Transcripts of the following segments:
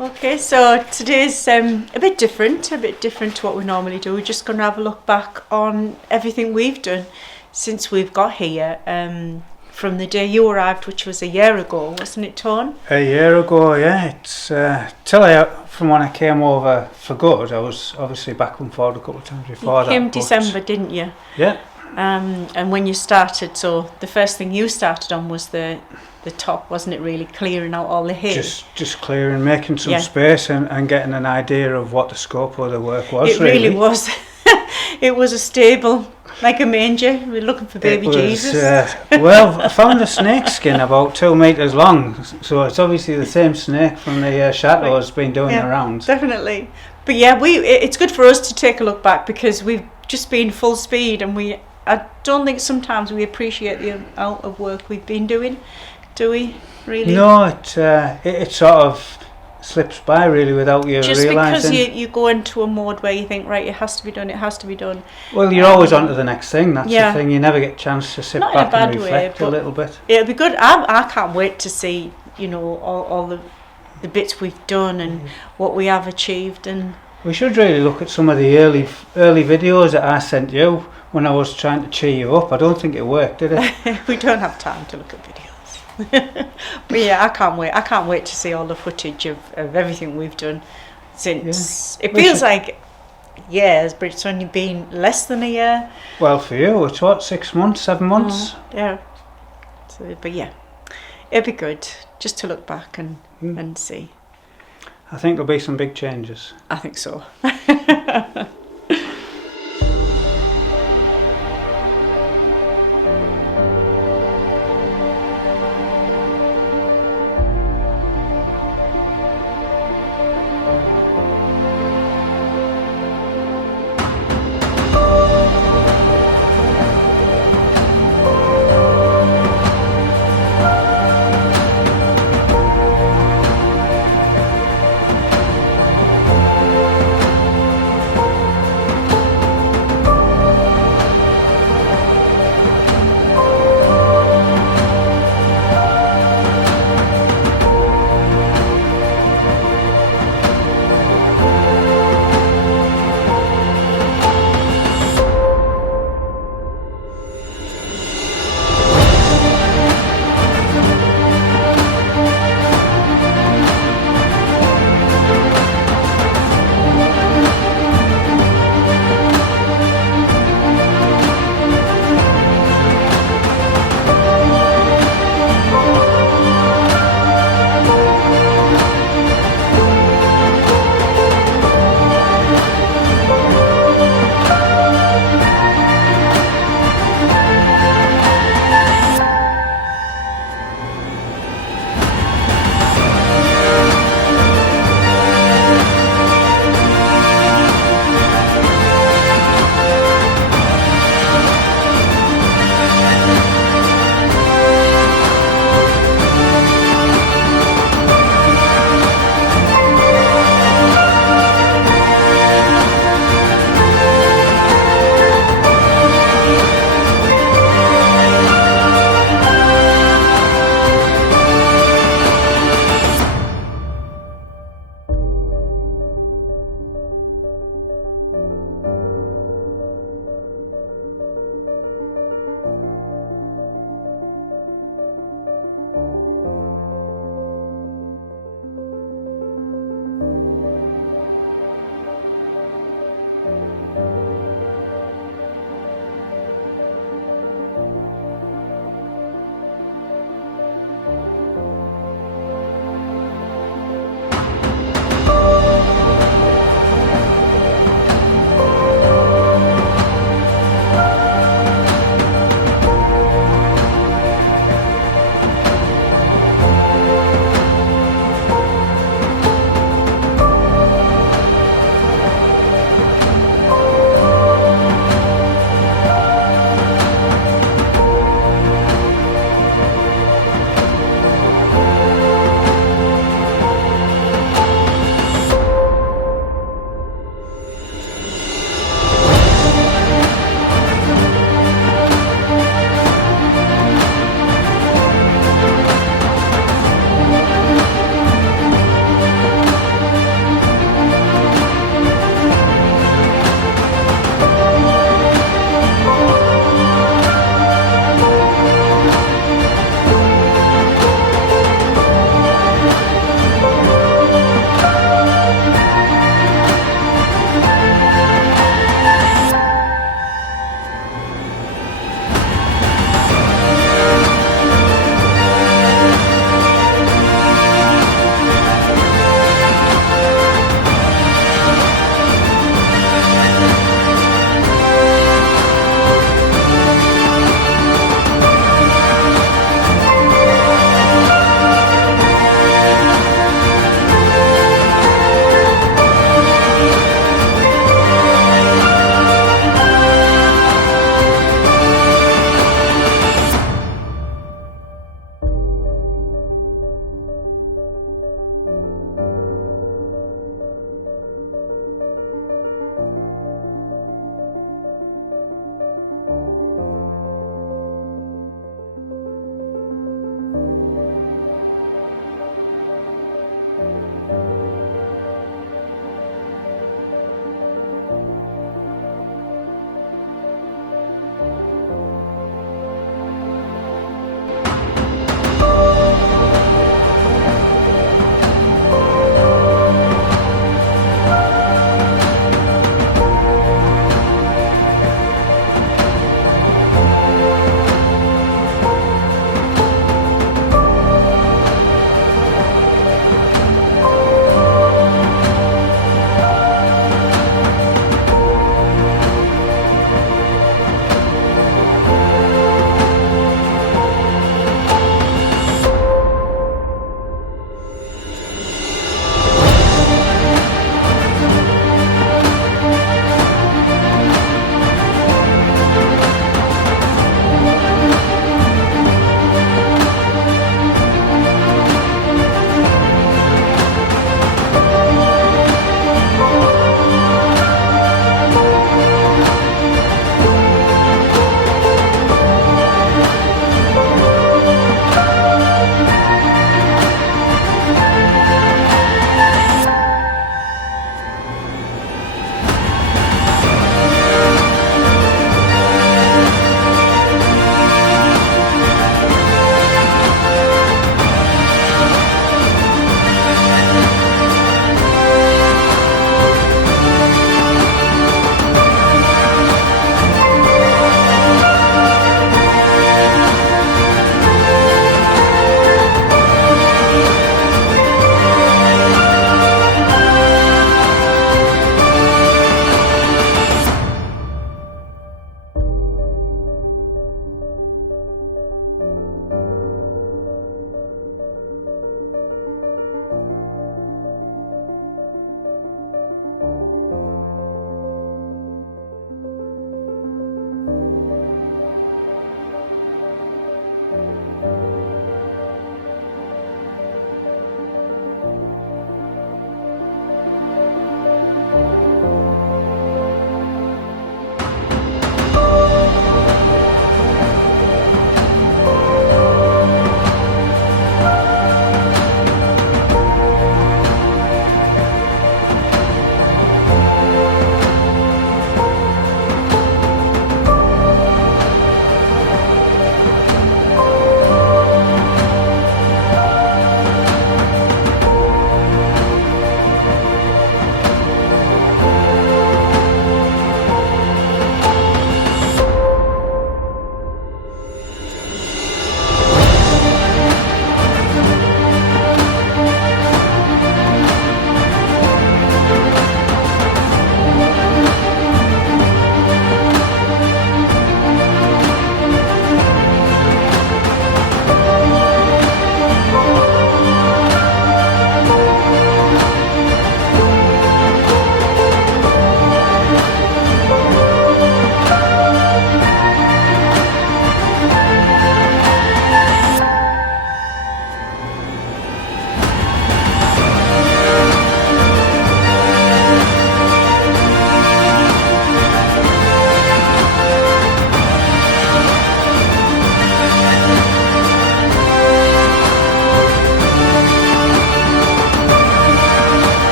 Okay, so today's a bit different to what we normally do. We're just going to have a look back on everything we've done since we've got here, from the day you arrived, which was a year ago, wasn't it, Tone? A year ago, yeah. It's from when I came over for good. I was obviously back and forward a couple of times before that. You came December, didn't you? Yeah. And when you started, so the first thing you started on was the top, wasn't it, really clearing out all the hay? Just clearing, making some space and getting an idea of what the scope of the work was. It really was. It was a stable, like a manger. We were looking for baby Jesus. Well, I found a snake skin about 2 metres long, so it's obviously the same snake from the Chateau has been doing the rounds. Definitely. But yeah, it's good for us to take a look back because we've just been full speed, and I don't think sometimes we appreciate the amount of work we've been doing. Do we, really? No, it sort of slips by really without you just realising. Just because you go into a mode where you think, right, it has to be done. Well, you're always on to the next thing, that's the thing. You never get a chance to sit back and reflect a little bit. It'll be good. I can't wait to see, all the bits we've done and what we have achieved. And we should really look at some of the early videos that I sent you when I was trying to cheer you up. I don't think it worked, did it? We don't have time to look at videos. But yeah, I can't wait to see all the footage of everything we've done since. It feels like years, but it's only been less than a year. Well, for you it's what, 6 months, 7 months? Yeah. So, but yeah, it'd be good just to look back and see. I think there'll be some big changes. I think so.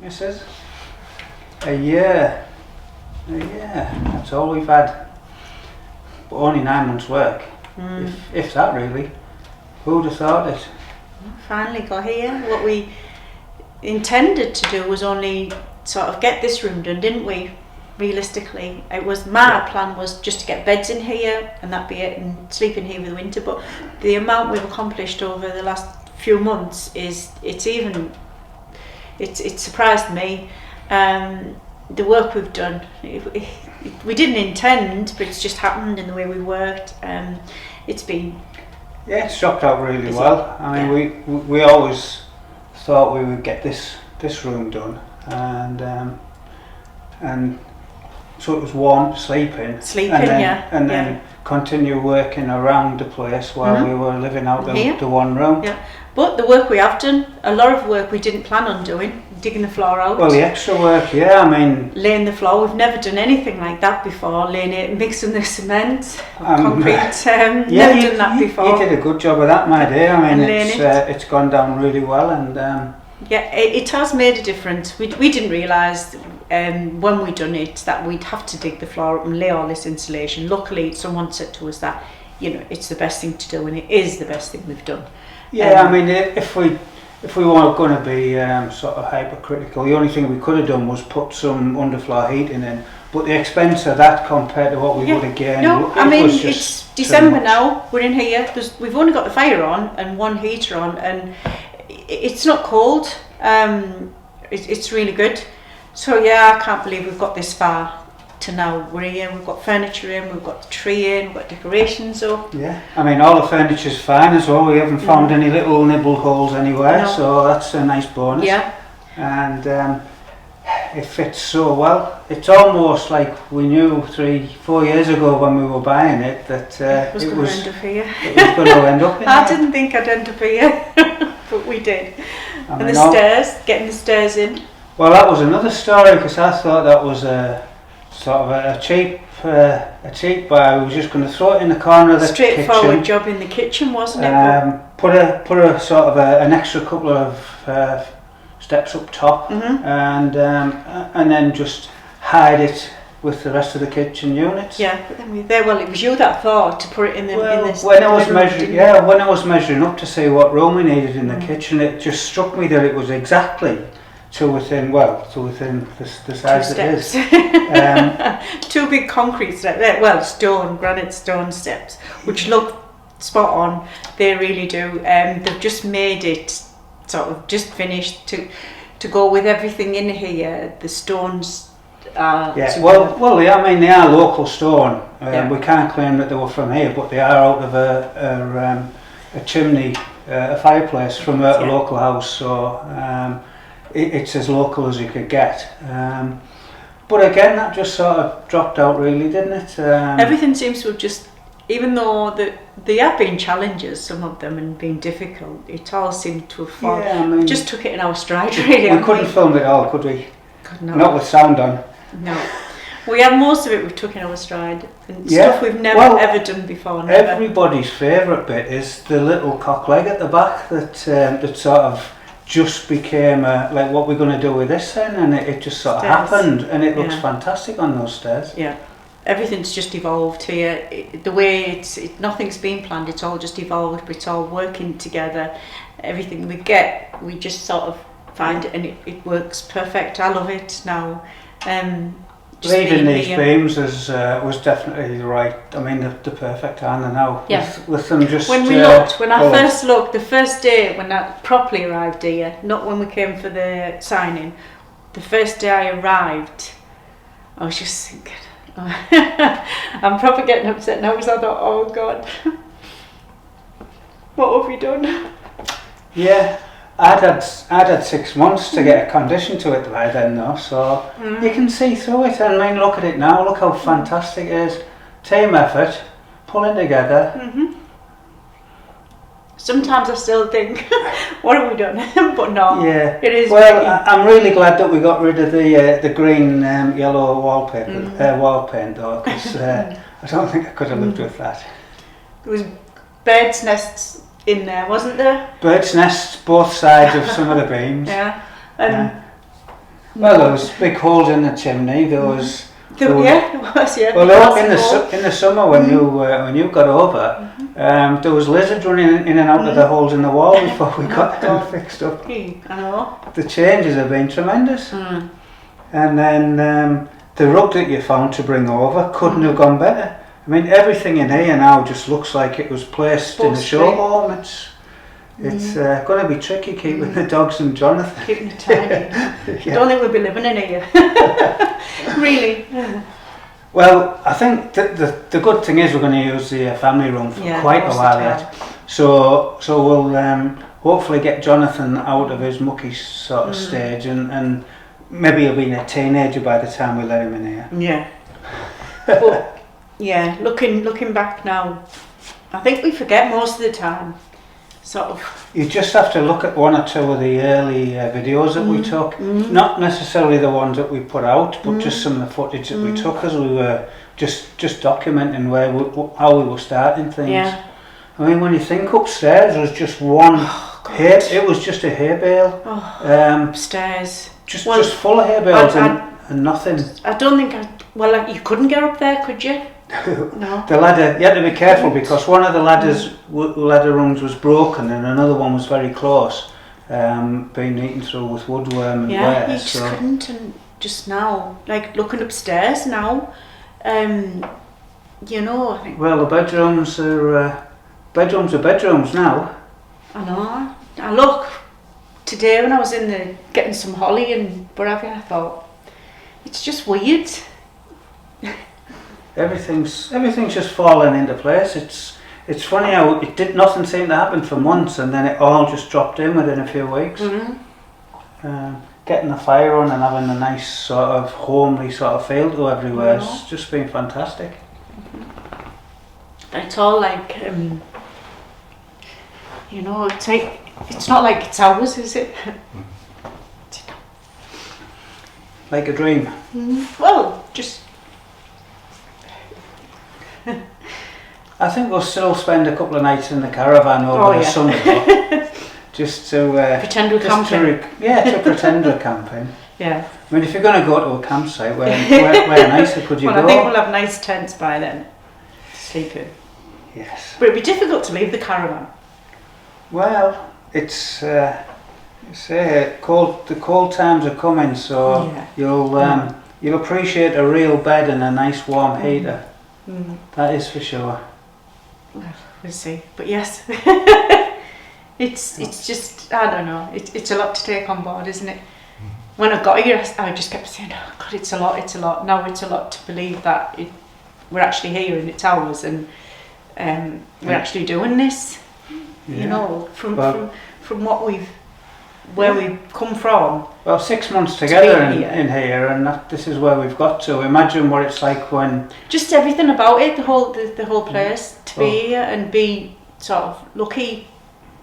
Missus? A year. That's all we've had. But only 9 months' work. If that really. Who'd have thought it? Finally got here. What we intended to do was only sort of get this room done, didn't we? Realistically, it was my plan was just to get beds in here and that'd be it, and sleep in here for the winter. But the amount we've accomplished over the last few months it's surprised me. The work we've done, we didn't intend, but it's just happened in the way we worked. It's been it's dropped out really well. I mean, we always thought we would get this room done, and so it was warm, sleeping, and then continue working around the place while we were living out the one room. Yeah, but the work we have done, a lot of work we didn't plan on doing, digging the floor out. Well, the extra work, I mean, laying the floor. We've never done anything like that before. Laying it, mixing the cement, concrete. Never done that before. You did a good job of that, my dear. I mean, it's gone down really well, and it has made a difference. We didn't realise when we done it that we'd have to dig the floor up and lay all this insulation. Luckily, someone said to us that it's the best thing to do, and it is the best thing we've done. I mean, if we weren't going to be sort of hypercritical, the only thing we could have done was put some underfloor heating in. But the expense of that compared to what we would have gained, it's December now. We're in here. We've only got the fire on and one heater on, and it's not cold. It's really good. So I can't believe we've got this far to now. We're here. We've got furniture in. We've got the tree in. We've got decorations up. Yeah, I mean all the furniture's fine as well. We haven't found any little nibble holes anywhere, so that's a nice bonus. Yeah, and it fits so well. It's almost like we knew 3-4 years ago when we were buying it that it was going to end up here. It was going to end up in I didn't think I'd end up here, but we did. And the stairs, getting the stairs in. Well, that was another story, because I thought that was a sort of a cheap buy. We were just going to throw it in the corner of the kitchen. Straightforward job in the kitchen, wasn't it? Put a sort of an extra couple of steps up top, and then just hide it with the rest of the kitchen units. Yeah, but then it was you that thought to put it in the when I was measuring up to see what room we needed in the kitchen, it just struck me that it was exactly to within the size it is. 2 big concrete steps, granite stone steps, which look spot on. They really do. They've just made it sort of just finished to go with everything in here. The stones are I mean they are local stone. We can't claim that they were from here, but they are out of a chimney, a fireplace from a local house, so it's as local as you could get. But again, that just sort of dropped out really, didn't it? Everything seems to have just, even though there have been challenges, some of them, and been difficult, it all seemed to have fallen. I mean, we just took it in our stride, really. We couldn't film it all, could we? No. Not with sound on. No. We have most of it we've took in our stride. And stuff we've never ever done before. Never. Everybody's favourite bit is the little cock leg at the back that sort of just became like, what we're going to do with this then, and it just sort of happened, and it looks fantastic on those stairs. Yeah. Everything's just evolved here. The way nothing's been planned. It's all just evolved. But it's all working together. Everything we get, we just sort of find it, and it works perfect. I love it now. Leaving these beams was definitely right. I mean, the perfect answer now. Yeah. With them just when I first looked, the first day when I properly arrived here, not when we came for the signing. The first day I arrived, I was just thinking. I'm probably getting upset now because I thought, oh God, what have we done? Yeah, I'd had 6 months to get a condition to it by then though, so you can see through it. And I mean, look at it now, look how fantastic it is. Team effort, pulling together. Sometimes I still think, what have we done? But no, it is. Well, I'm really glad that we got rid of the green yellow wallpaper, wall paint though, because I don't think I could have lived with that. There was birds' nests in there, wasn't there? Birds' nests both sides of some of the beams. Yeah, and Well, there was big holes in the chimney. There was. There was. Yeah. Well, in the summer when you got over, there was lizards running in and out of the holes in the wall before we got them fixed up. I know. The changes have been tremendous. And then the rug that you found to bring over couldn't have gone better. I mean, everything in here now just looks like it was placed in a show home. It's going to be tricky keeping the dogs and Jonathan. Keeping it tidy. I don't think we'll be living in here. Really. Well, I think the good thing is we're going to use the family room for quite a while yet. So we'll hopefully get Jonathan out of his mucky sort of stage and maybe he'll be a teenager by the time we let him in here. Yeah. But yeah, looking back now, I think we forget most of the time. Sort of. You just have to look at one or two of the early videos that we took. Not necessarily the ones that we put out, but just some of the footage that we took as we were just documenting how we were starting things. Yeah. I mean, when you think upstairs, there was just one hay. It was just a hay bale. Upstairs. Just full of hay bales and nothing. I don't think you couldn't get up there, could you? No. The ladder, you had to be careful because one of the ladder rungs was broken and another one was very close, being eaten through with woodworm and wear. You just couldn't. And just now, like looking upstairs now, you know, I think. Well, the bedrooms are bedrooms now. I know. I look today when I was in the getting some holly and whatever, I thought it's just weird. Everything's just fallen into place. It's funny how nothing seemed to happen for months and then it all just dropped in within a few weeks. Getting the fire on and having a nice sort of homely sort of feel to everywhere has just been fantastic. It's all like you know, it's not like it's ours, is it? Like a dream. Well, just. I think we'll still spend a couple of nights in the caravan over the summer, just to pretend we're camping. To pretend we're camping. Yeah. I mean, if you're going to go to a campsite, where nicer could you go? I think we'll have nice tents by then to sleep in. Yes. But it'd be difficult to leave the caravan. Well, it's the cold times are coming, so you'll appreciate a real bed and a nice warm heater. That is for sure. Well, we'll see. But yes, it's just, I don't know, it's a lot to take on board, isn't it? When I got here, I just kept saying, oh God, it's a lot. Now it's a lot to believe that we're actually here and it's ours and we're actually doing this. You know, from where we've come from. Well, 6 months together in here, and this is where we've got to. Imagine what it's like when. Just everything about it, the whole place, to be here and be sort of lucky.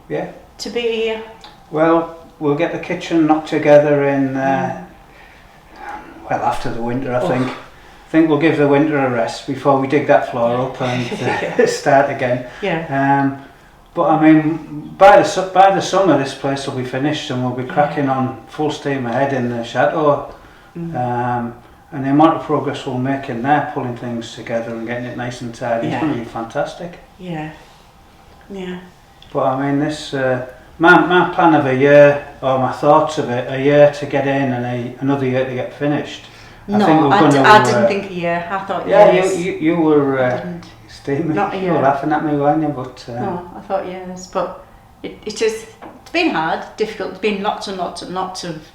Yeah. To be here. Well, we'll get the kitchen knocked together in. After the winter, I think. I think we'll give the winter a rest before we dig that floor up and start again. Yeah. But I mean, by the summer, this place will be finished and we'll be cracking on full steam ahead in the chateau. And the amount of progress we'll make in there, pulling things together and getting it nice and tidy, it's going to be fantastic. Yeah. But I mean, this my plan of a year, or my thoughts of it, a year to get in and another year to get finished. I didn't think a year. I thought years. You were. Steaming. Not a year. You were laughing at me, weren't you? But no, I thought years. But it's been hard, difficult. It's been lots and lots of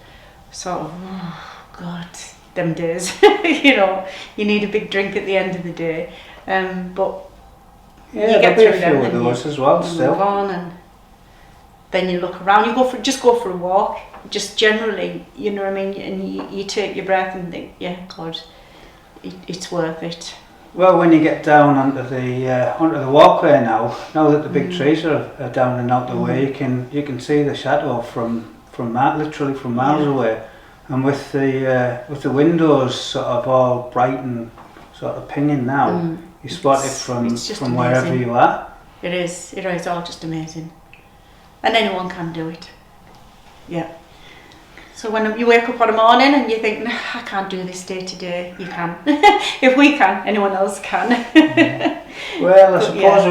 sort of, oh God, them days. You know, you need a big drink at the end of the day. But you get through them and those as well. Still move on, and then you look around. You go for a walk. Just generally, you know what I mean. And you take your breath and think, yeah, God, it's worth it. Well, when you get down onto the walkway now that the big trees are down and out the way, you can see the chateau from literally from miles away, and with the windows sort of all bright and sort of pinging now, you spot it from wherever you are. It is all just amazing, and anyone can do it. Yeah. So when you wake up on a morning and you think, nah, I can't do this day to day, you can. If we can, anyone else can. Well, I suppose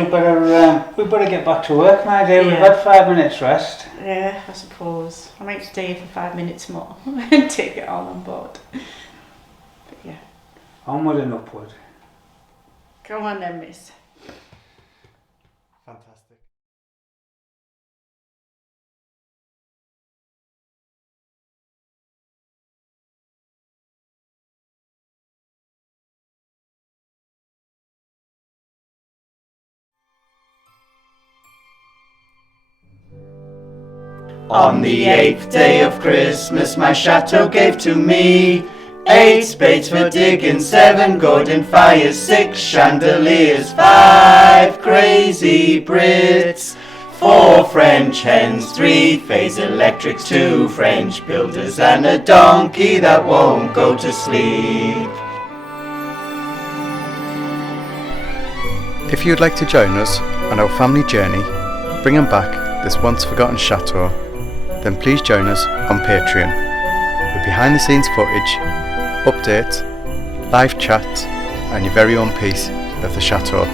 we better get back to work, my dear. We've had 5 minutes rest. Yeah, I suppose. I might stay for 5 minutes more and take it all on board. But yeah. Onward and upward. Come on then, miss. Fantastic. On the 8th day of Christmas my chateau gave to me 8 spades for digging, 7 golden fires, 6 chandeliers, 5 crazy Brits, 4 French hens, 3-phase electrics, 2 French builders, and a donkey that won't go to sleep. If you'd like to join us on our family journey, bringing back this once forgotten chateau, then please join us on Patreon with behind the scenes footage, updates, live chat and your very own piece of the chateau.